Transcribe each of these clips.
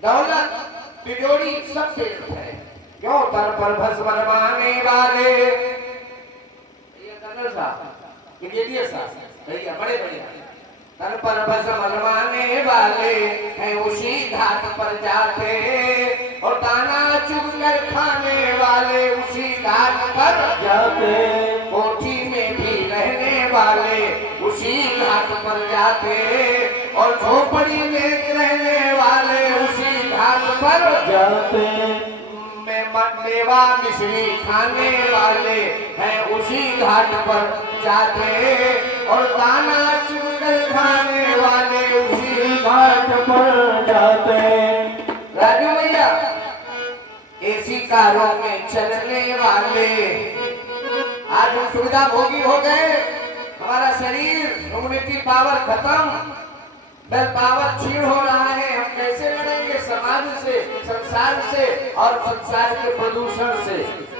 दौलत तिजोरी सब पेड़ है क्यों तर पर भस्म रमाने वाले ये जनरल साहब ये लिए साहब भैया बड़े बढ़िया तर पर भस्म रमाने वाले हैं उसी घाट पर जाते और दाना चुग कर खाने वाले उसी घाट पर जाते कोठी में भी रहने वाले उसी घाट पर जाते और झोपड़ी में रहने वाले उसी घाट पर जाते में मेवा मिश्री खाने वाले हैं उसी घाट पर जाते और दाना चुगकर खाने वाले उसी घाट पर जाते। राजू भैया एसी कारों में चलने वाले आज हम सुविधा भोगी हो गए, हमारा शरीर इम्यूनिटी पावर खत्म, वेल पावर क्षीण हो रहा है। हम कैसे लड़ेंगे समाज से, संसार से और संसार के प्रदूषण से।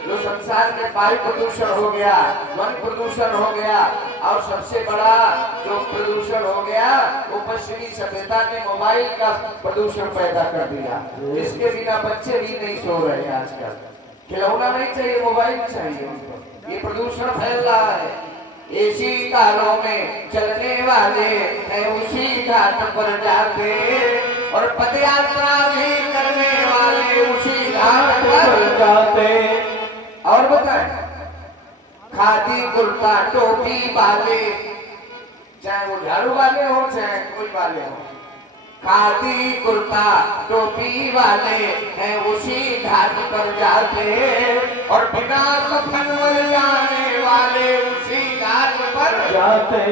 जो संसार में वायु प्रदूषण हो गया, ध्वनि प्रदूषण हो गया और सबसे बड़ा जो प्रदूषण हो गया वो पश्चिमी सभ्यता ने मोबाइल का प्रदूषण पैदा कर दिया। इसके बिना बच्चे भी नहीं सो रहे हैं आजकल। खिलौना नहीं चाहिए, मोबाइल चाहिए उनको। ये प्रदूषण फैल रहा है। एसी कारों में चलने वाले हैं उसी घाट पर जाते और पदयात्रा भी करने वाले उसी घाट पर जाते। और बताएं खादी कुर्ता टोपी वाले, चाहे वो झाड़ू वाले हो चाहे कोई वाले हो, खादी कुर्ता टोपी वाले हैं उसी घाट पर जाते और बिना कफन मर जाने वाले उसी घाट पर जाते।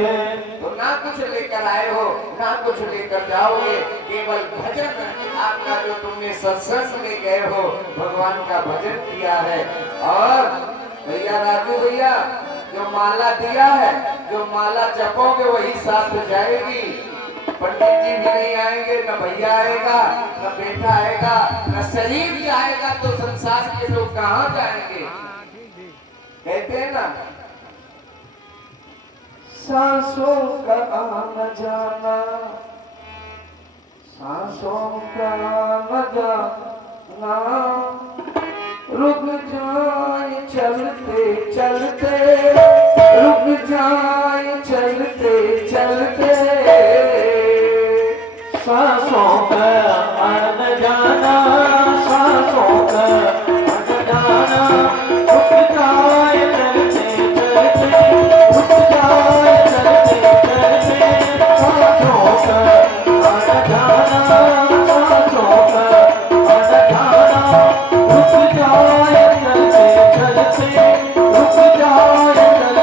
तो ना कुछ लेकर आए हो ना कुछ लेकर जाओगे, केवल भजन आपका जो तुमने सत्संग में गए हो, भगवान का भजन किया है। और भैया राजू भैया जो माला दिया है, जो माला जपोगे वही साथ जाएगी। पंडित जी भी नहीं आएंगे, न भैया आएगा, न बेटा आएगा, न शरीर भी आएगा, तो संसार के लोग कहाँ जाएंगे। कहते हैं ना सांसों का आना जाना, सांसों का आना जाना, रुक जाए चलते चलते, रुक जाए चलते चलते, सांसों का आना जाना, सांसों का आना जाना, रुक जाए चलते चलते, रुक जाए चलते चलते, सांसों का आना जाना, सांसों का आना जाना, रुक जाए चलते चलते, रुक जाए चलते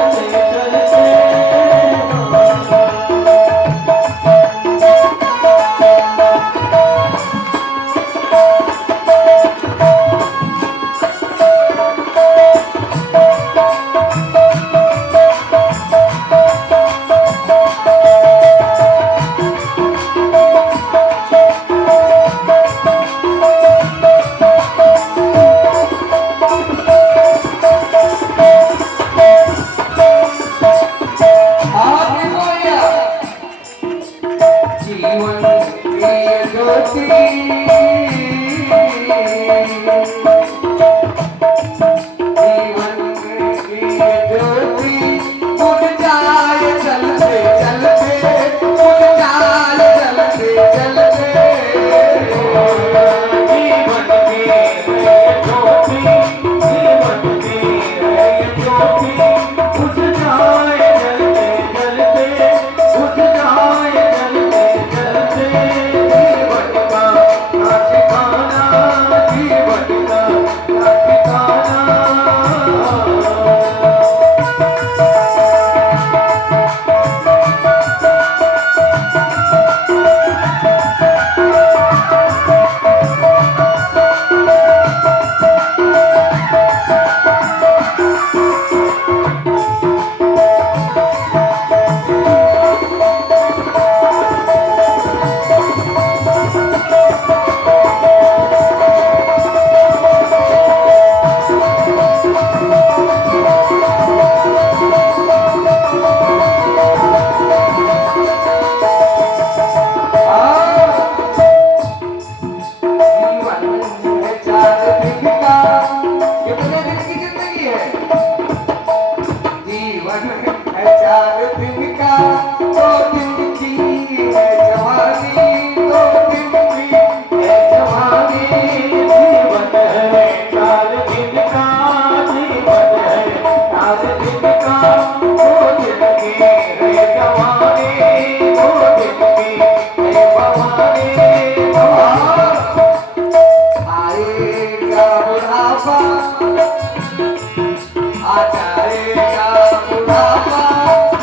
आ जाएगा बुढ़ापा,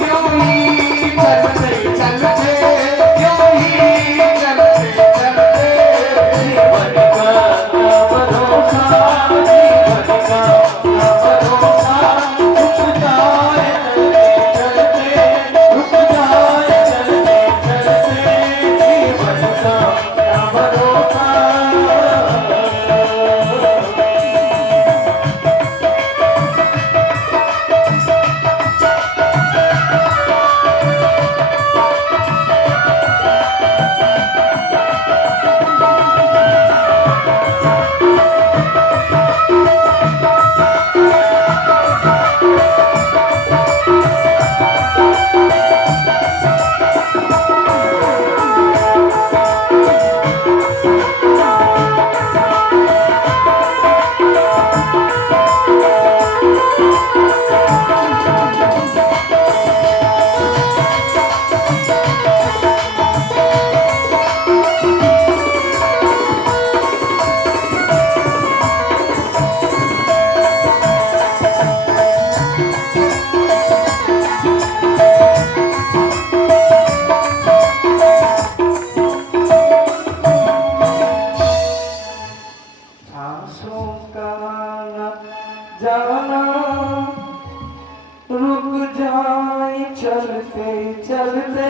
यूं ही चलते चलते, यूं ही चलते चलते। जीवन का क्या भरोसा, जीवन का क्या भरोसा, रुक जाए चलते चलते, रुक जाए चलते चलते, जीवन का क्या भरोसा। सांसों का न जाना, रुक जाए चलते चलते,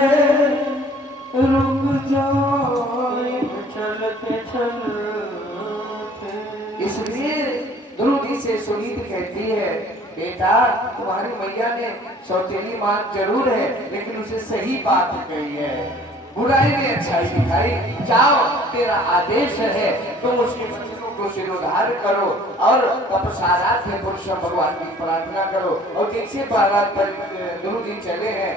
रुक जाए चलते चलते। इसलिए ध्रुव जी से सुनीत कहती है, बेटा तुम्हारी मैया ने सौतेली मां जरूर है, लेकिन उसे सही बात कही है, बुराई में अच्छाई दिखाई। जाओ तेरा आदेश है, तुम उसके बच्चों को सिरोधार करो और तपसारात में पुरुष भगवान की प्रार्थना करो। और जैसे बारात पर ध्रुव जी चले हैं,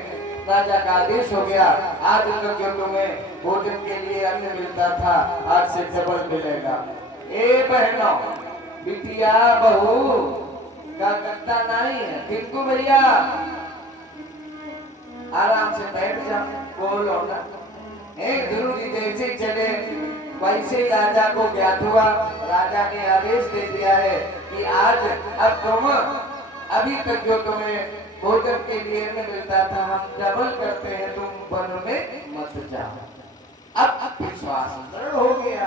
राजा का आदेश हो गया, आज तक जो तुम्हें भोजन के लिए अन्न मिलता था, आज से डबल मिलेगा। ए बहनों, बिटिया बहू का करता नहीं है, टिंकू भैया आराम से बैठ जा, बोलो ना। ध्रुव जी जैसे चले वैसे ही राजा को ज्ञात हुआ, राजा ने आदेश दे दिया है कि आज अब तुम अभी तक जो तुम्हें भोजन के लिए अन्न मिलता था, हम डबल करते हैं, तुम वन में मत जाओ। अब विश्वास दृढ़ हो गया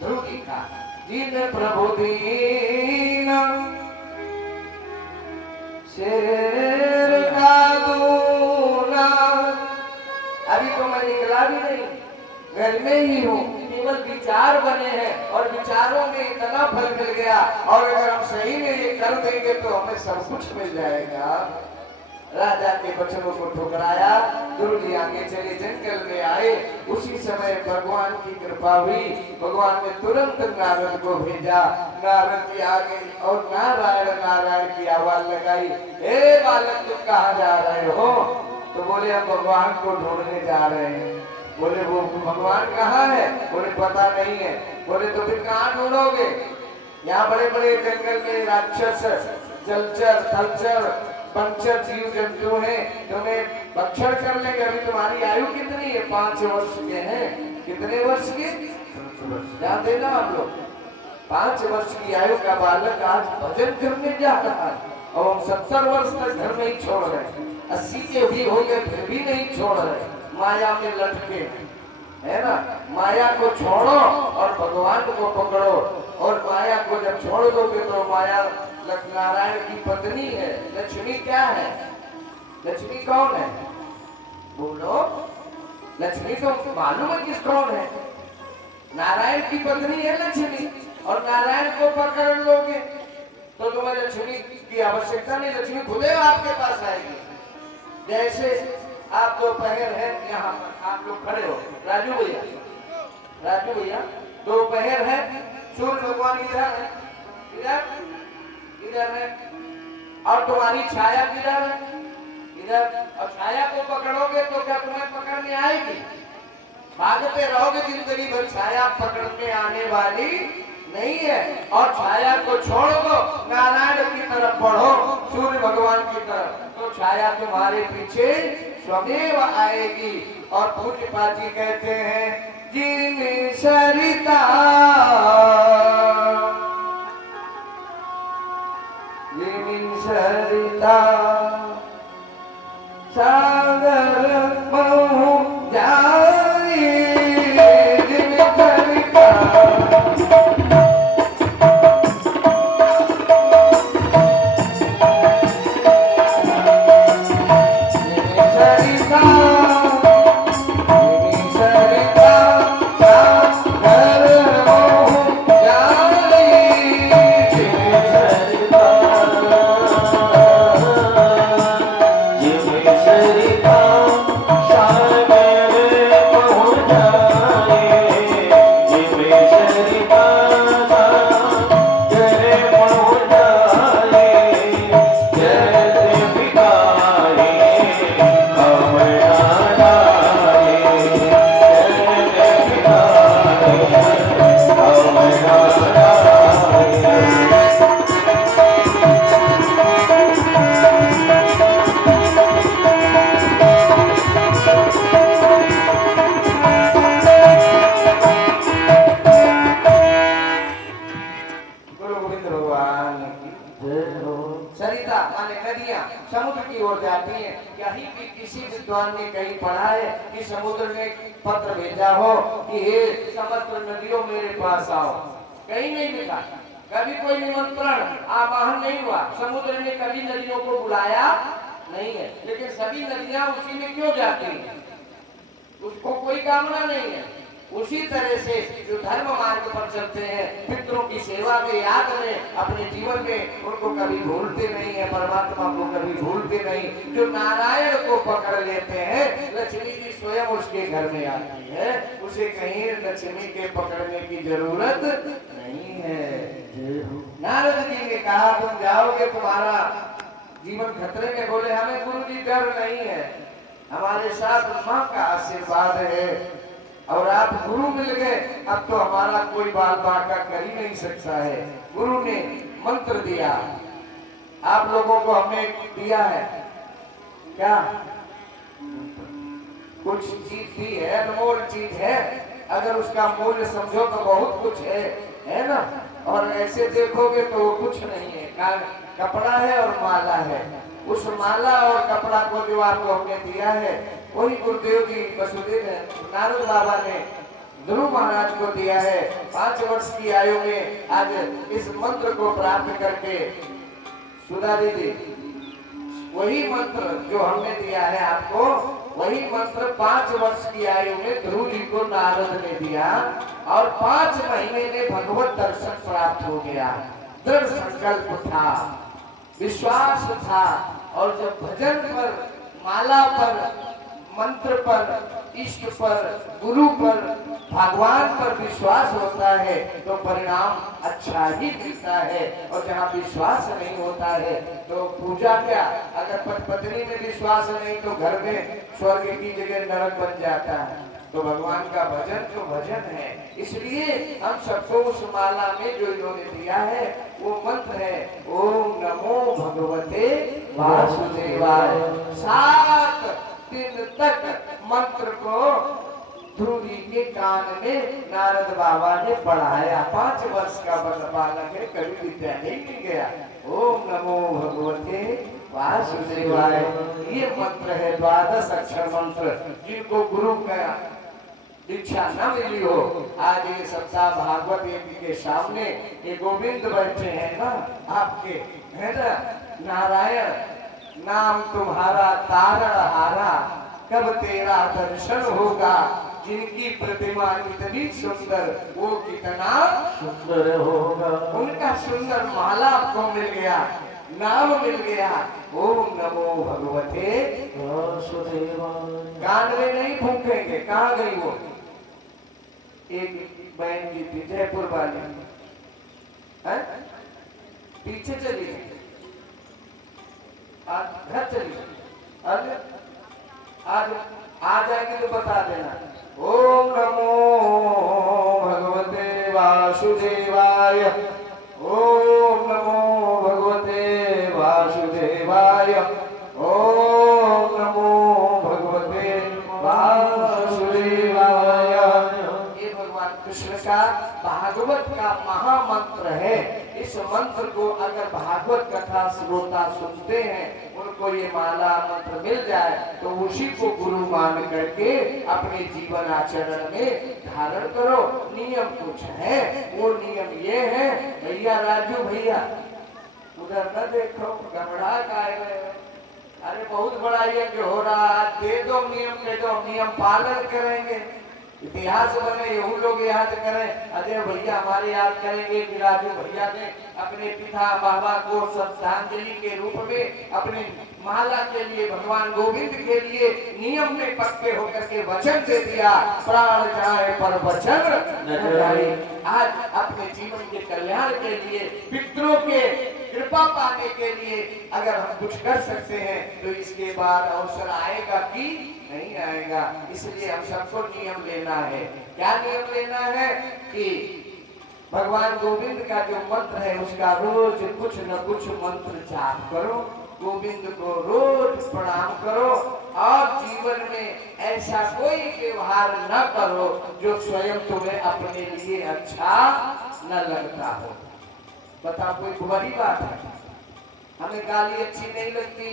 ध्रुव जी का। जिन प्रभु दीन शेर का दूना, अभी तो मैं निकला भी नहीं, घर में ही हूँ, केवल विचार बने हैं और विचारों में इतना फल मिल गया, और अगर हम सही में ये कर देंगे तो हमें सब कुछ मिल जाएगा। राजा के वचनों को ठुकराया, ध्रुव जी आगे चले, जंगल में आए। उसी समय भगवान की कृपा हुई, भगवान ने तुरंत नारद को भेजा। नारद जी आगे और नारायण नारायण की आवाज लगाई, ए बालक तुम कहाँ जा रहे हो? तो बोले हम भगवान को ढूंढने जा रहे हैं। बोले वो भगवान कहाँ है? बोले पता नहीं है। बोले तो फिर कहाँ ढूंढोगे? यहाँ बड़े बड़े जंगल में राक्षस, जलचर, थलचर, पंचर जीव जंतु हैं, तुम्हें भक्षण कर लेंगे। अभी तुम्हारी आयु कितनी है? 5 वर्ष के हैं। कितने वर्ष के? ध्यान देना आप लोग, 5 वर्ष की आयु का बालक आज भजन करने जा रहा है, और हम 70 वर्ष तक घर नहीं छोड़ रहे, 80 के भी हो गए फिर भी नहीं छोड़ रहे, माया में लटके, है ना। माया को छोड़ो और भगवान को पकड़ो, और माया को जब छोड़ दोगे तो माया नारायण की पत्नी है। लक्ष्मी क्या है? लक्ष्मी कौन है? बोलो, लक्ष्मी तो मालूम है किस कौन है? नारायण की पत्नी है लक्ष्मी, और नारायण को पकड़ लोगे तो तुम्हें लक्ष्मी की आवश्यकता नहीं, लक्ष्मी खुद आपके पास आएगी। जैसे आप दोपहर है, यहाँ आप लोग खड़े हो, राजू भैया, राजू भैया दोपहर है, सूर्य भगवान इधर है, इधर इधर है, और तुम्हारी छाया किधर है? इधर। और छाया को पकड़ोगे तो क्या तुम्हें पकड़ने आएगी? भागते रहोगे जिंदगी भर, छाया पकड़ने आने वाली नहीं है। और छाया को छोड़ दो, नारायण की तरफ बढ़ो, सूर्य भगवान की तरफ, तो छाया तुम्हारे पीछे स्वदेव आएगी। और पूज्य पाजी कहते हैं, जिन सरिता जिनी सरिता सागर महु जाई जिनी सरिता सरिता माने नदियां समुद्र की ओर जाती हैं। कहीं भी किसी विद्वान ने कहीं पढ़ा है कि समुद्र ने पत्र भेजा हो कि हे समस्त नदियों मेरे पास आओ, कहीं नहीं लिखा। कभी कोई निमंत्रण आवाहन नहीं हुआ। समुद्र ने कभी नदियों को बुलाया नहीं है। लेकिन सभी नदियां उसी में क्यों जाती हैं? उसको कोई कामना नहीं है। उसी तरह से जो धर्म मार्ग पर चलते हैं, पितरों की सेवा के याद में अपने जीवन में उनको कभी भूलते नहीं है, परमात्मा को कभी भूलते नहीं। जो नारायण को पकड़ लेते हैं, लक्ष्मी जी स्वयं उसके घर में आती है। उसे कहीं लक्ष्मी के पकड़ने की जरूरत नहीं है। नारद जी ने कहा तुम जाओगे तुम्हारा जीवन खतरे में। बोले हमें गुरु जी डर नहीं है, हमारे साथ माँ का आशीर्वाद है और आप गुरु मिल गए, अब तो हमारा कोई बाल बांका कर ही नहीं सकता है। गुरु ने मंत्र दिया, आप लोगों को हमने दिया है क्या? कुछ चीज दी है, अनमोल चीज है। अगर उसका मूल्य समझो तो बहुत कुछ है ना? और ऐसे देखोगे तो वो कुछ नहीं है। कपड़ा है और माला है। उस माला और कपड़ा को जो आपको हमने दिया है, वही गुरुदेव जी वसुदेव नारद बाबा ने ध्रुव महाराज को दिया है। 5 वर्ष की आयु में आज इस मंत्र को प्राप्त करके सुधा दीदी, वही मंत्र जो हमने दिया है आपको, वही मंत्र 5 वर्ष की आयु में ध्रुव जी को नारद ने दिया और 5 महीने में भगवत दर्शन प्राप्त हो गया। दृढ़ संकल्प था, विश्वास था। और जब भजन पर, माला पर, मंत्र पर, इष्ट पर, गुरु पर, भगवान पर विश्वास होता है तो परिणाम अच्छा ही मिलता है। और जहाँ विश्वास नहीं होता है तो पूजा क्या? अगर पत्नी में विश्वास नहीं तो घर में स्वर्ग की जगह नरक बन जाता है। तो भगवान का भजन तो भजन है। इसलिए हम सबको उस माला में जो इन्होंने दिया है वो मंत्र है, ओम नमो भगवते वासुदेवाय। 7 दिन तक मंत्र को ध्रुव जी के कान में नारद बाबा ने पढ़ाया। 5 वर्ष का बालक है, कभी विद्यालय नहीं गया। ओम नमो भगवते वासुदेवाय, ये मंत्र है 12 अक्षर मंत्र। जिनको गुरु का दीक्षा न मिली हो, आज ये सप्ताह भागवत के सामने ये गोविंद बैठे हैं ना आपके, है ना? नारायण नाम तुम्हारा तारण हारा, कब तेरा दर्शन होगा। जिनकी प्रतिमा इतनी सुंदर, वो कितना सुंदर होगा। उनका सुंदर माला आपको मिल गया, नाम मिल गया, ओम नमो भगवते वासुदेवाय। कान में नहीं फूकेंगे। कहाँ गई वो? एक बहन जी थी जयपुर वाली, है? पीछे चली गई, आज घर चली गई। आज आ जाएगी तो बता देना। ओम नमो भगवते वासुदेवाय, ओम नमो भगवते वासुदेवाय, ओम नमो भगवते वासुदेवाय। ये भगवान कृष्ण का भागवत का महामंत्र है। इस इस मंत्र को अगर भागवत कथा श्रोता सुनते हैं, उनको ये माला मंत्र मिल जाए तो उसी को गुरु मान करके अपने जीवन आचरण में धारण करो। नियम कुछ है, वो नियम ये है, भैया राजू भैया उधर न देखो, गमड़ा काय गए। अरे बहुत बड़ा यज्ञ हो रहा, दे दो नियम, दे दो नियम, पालन करेंगे, इतिहास बने, ये लोग याद करें। अजय भैया हमारे याद करेंगे कि राजू भैया ने अपने पिता बाबा को श्रद्धांजलि के रूप में अपने माला के लिए, भगवान गोविंद के लिए नियम में पक्के होकर के वचन दे दिया, प्राण जाए पर वचन न जाए। आज अपने जीवन के कल्याण के लिए, पितरों के कृपा पाने के लिए अगर हम कुछ कर सकते हैं तो इसके बाद अवसर आएगा कि नहीं आएगा। इसलिए हम सबको नियम लेना है। क्या नियम लेना है कि भगवान गोविंद का जो मंत्र है उसका रोज कुछ न कुछ मंत्र जाप करो, गोविंद को रोज प्रणाम करो और जीवन में ऐसा कोई व्यवहार न करो जो स्वयं तुम्हें अपने लिए अच्छा न लगता हो। बताओ, कोई बड़ी बात है? हमें गाली अच्छी नहीं लगती,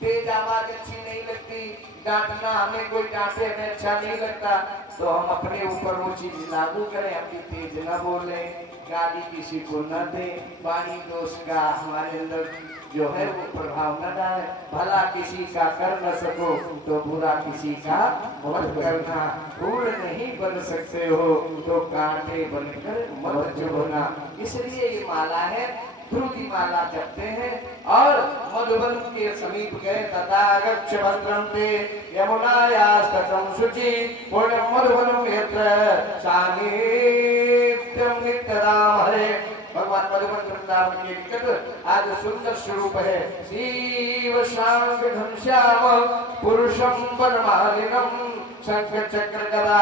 तेज आवाज अच्छी नहीं लगती, डांटना, हमें कोई डांटे हमें अच्छा नहीं लगता, तो हम अपने ऊपर वो चीज लागू करें, अपनी तेज न बोले, गाली किसी को न दे, वाणी दोष का हमारे अंदर जो है वो प्रभाव न डाले, भला किसी का कर न सको तो बुरा किसी का मत करना, फूल नहीं बन सकते हो तो कांटे बनकर मत चुभना। इसलिए ये माला है, ध्रुवी माला जपते हैं। और मधुबन के समीप गए, तथागच्छ भद्रं ते यमुनायास्तटं शुचि पुण्यं मधुबनं यत्र सान्निध्यं नित्यदाम हरे। भगवान मधुबन वृंदावन के निकट आज सुंदर स्वरूप है, शिव शांग घनश्याम पुरुषं वनमालिनं शंख चक्र गदा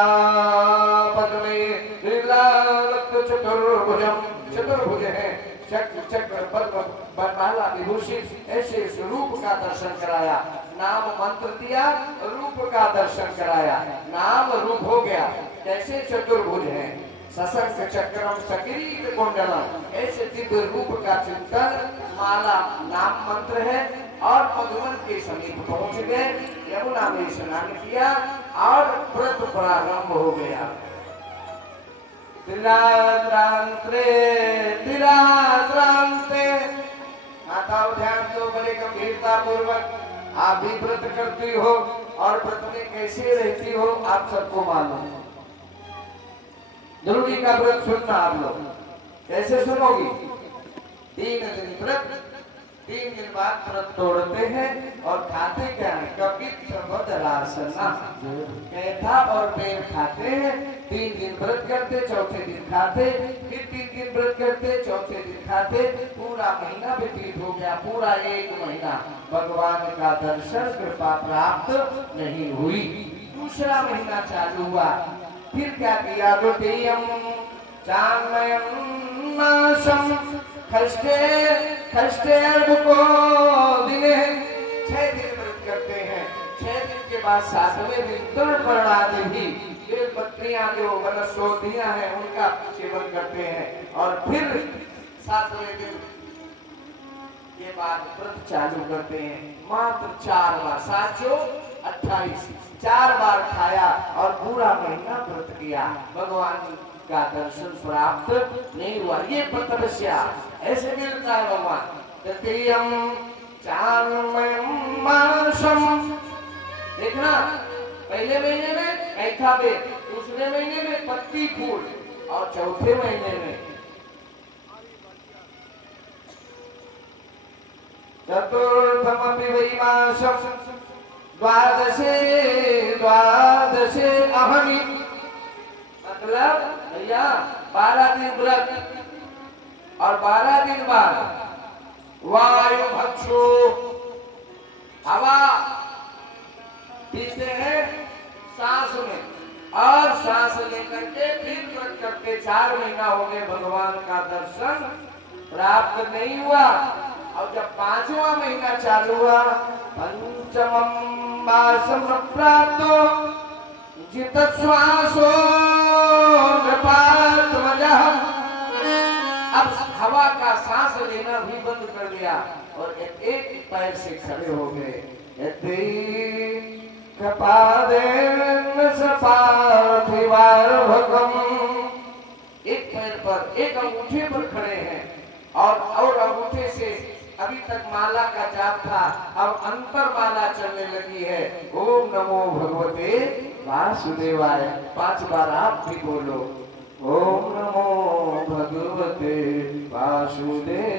पद्मे लीलावत चतुर्भुजं, चतुर्भुज है, चक्र चक्र पद्म वरमाला विभूषित, ऐसे स्वरूप का दर्शन कराया, नाम मंत्र दिया, रूप का दर्शन कराया, नाम रूप हो गया। कैसे चतुर्भुज है, सशंख चक्रम सकिरीट कुंडलम, ऐसे दिव्य रूप का चिंतन, माला नाम मंत्र है। और मधुबन के समीप पहुंच गए, यमुना में स्नान किया और व्रत प्रारंभ हो गया। तिलाद्रांत्रे तिलाद्रांते, माताओं ध्यान दो, बड़े गंभीरता पूर्वक आप भी व्रत करती हो और व्रत में कैसे रहती हो आप सबको मालूम। जरूरी का व्रत सुनना आप लोग, कैसे सुनोगी? 3 दिन व्रत, 3 दिन बाद व्रत तोड़ते हैं और खाते क्या है? कपित्थवदरासना, कैथा और बेर खाते हैं। 3 दिन व्रत करते, चौथे दिन खाते, फिर 3 दिन व्रत करते, चौथे दिन खाते, पूरा महीना व्यतीत हो गया, पूरा 1 महीना भगवान का दर्शन कृपा प्राप्त नहीं हुई। दूसरा महीना चालू हुआ, फिर क्या किया? द्वितीयं चान्मयं मासं खष्टे खष्टे अर्भको दिने, 6 दिन व्रत करते हैं। 6 दिन के बाद 7वें दिन तृणपर्णादि भी, बेलपत्रियां जो वनस्पतियां हैं उनका सेवन करते हैं और फिर 7वें दिन के बाद व्रत चालू करते हैं। मात्र 4 बार, 7 28, 4 बार खाया और पूरा महीना व्रत किया, भगवान का दर्शन प्राप्त नहीं हुआ। ये तपस्या ऐसे मिलता है भगवान। तृतीयं चान्मयं मासं, देखना, पहले महीने में कैथा बेर, दूसरे महीने में पत्ती फूल और चौथे महीने में चतुर्थमपि वै मासं द्वादशे द्वादशे अहमि, मतलब भैया 12 दिन व्रत और 12 दिन बाद वायु भक्षु, हवा पीते हैं सांस में और सांस लेकर के फिर व्रत करके 4 महीना हो गए, भगवान का दर्शन प्राप्त नहीं हुआ। और जब 5वां महीना चालू हुआ, पंचमं मासं प्राप्तो जितश्वासो नृपात्मजः, अब हवा का सांस लेना भी बंद कर दिया और एक पैर से खड़े हो गए। एक पैर पर, एक अंगूठे पर खड़े हैं और अंगूठे से अभी तक माला का जाप था, अब अंतर माला चलने लगी है। ओम नमो भगवते वासुदेवाय। 5 बार आप भी बोलो, ओम नमो भगवते वासुदेवाय।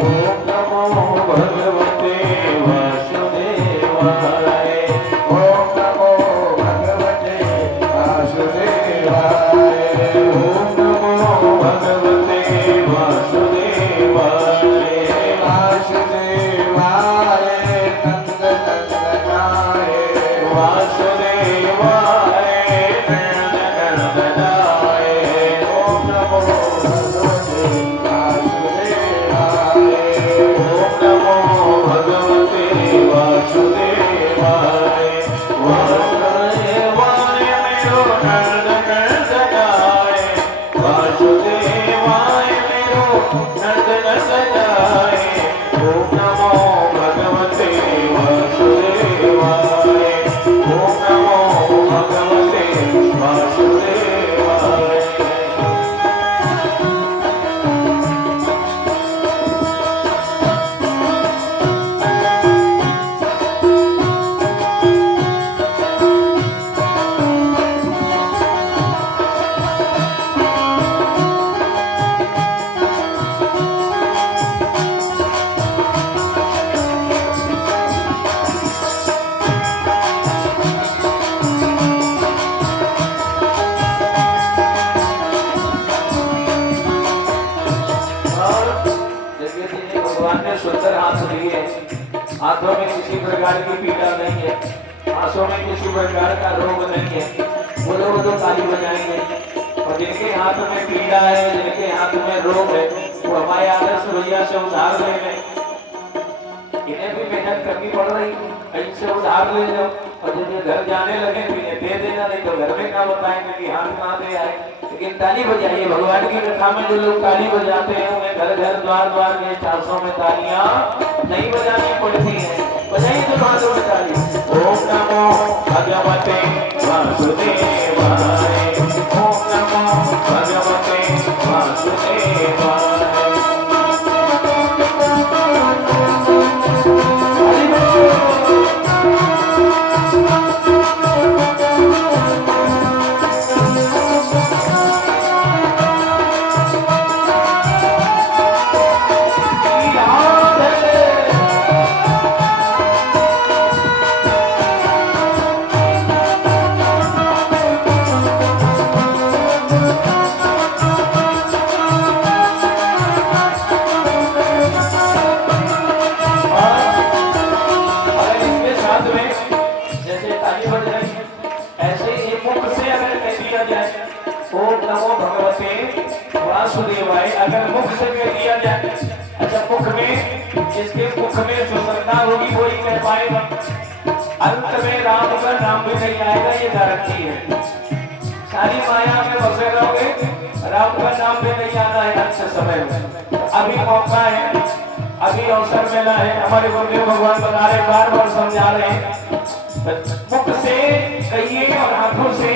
ओम नमो भगवते वासुदेवाय। ओम नमो भगवते वासुदेवाय। ओम नमो भगवते वासुदेवाय। वासुदेवाय नंदनंदनाय। वासुदेवाय नंदनंदनाय। ओम नमो भगवते वासुदेवाय। ओम नमो भगवते वासुदेवाय। वासुदेवाय मेरो नंदनंदनाय। वासुदेवाय मेरो नंदनंदनाय। ओम नमो भगवते वासुदेवाय। ओम नमो भगवते वासुदेवाय। भगवान ने सुंदर हाथ लिए, हाथों में किसी प्रकार की पीड़ा नहीं है, हाथों में किसी प्रकार का रोग नहीं है। वो लोग तो ताली बजाएंगे, और जिनके हाथ में पीड़ा है, जिनके हाथ में रोग है, वो हमारे आदर्श भैया से उधार ले लें। इन्हें भी मेहनत करनी पड़ रही, इनसे उधार ले लो, और जब ये घर जाने लगे तो इन्हें दे देना, नहीं तो घर में क्या बताएंगे कि हाथ कहाँ दे आए। लेकिन ताली बजाइए, भगवान की कथा में जो लोग ताली बजाते हैं उन्हें घर घर द्वार द्वार के 400 में तालियां नहीं बजानी पड़ती हैं। बजाइए तो हाथों में ताली। ओम नमो भगवते वासुदेवाय। ओम नमो भगवते वासुदेवाय। वासुदेवाय अगर मुख से कह दिया जाए, अच्छा मुख में, जिसके मुख में जो श्रद्धा होगी वही कह पाएगा। अंत में राम का नाम भी नहीं आएगा, ये गारंटी है। सारी माया में बसे रहोगे, राम का नाम भी नहीं आना है अंत समय में। अभी मौका है, अभी अवसर मिला है। हमारे गुरुदेव भगवान बता रहे, बार बार समझा रहे हैं, मुख से कहिए और हाथों से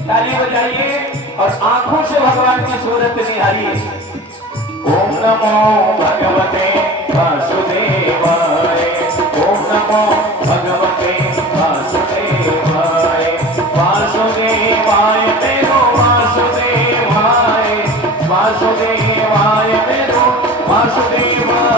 ताली बजाइए और आंखों से भगवान की सूरत निहारिए। ओम नमो भगवते वासुदेवाय। ओम नमो भगवते वासुदेवाय। वासुदेवाय मेरो वासुदेवाय। वासुदेवाय मेरो वासुदेवाय।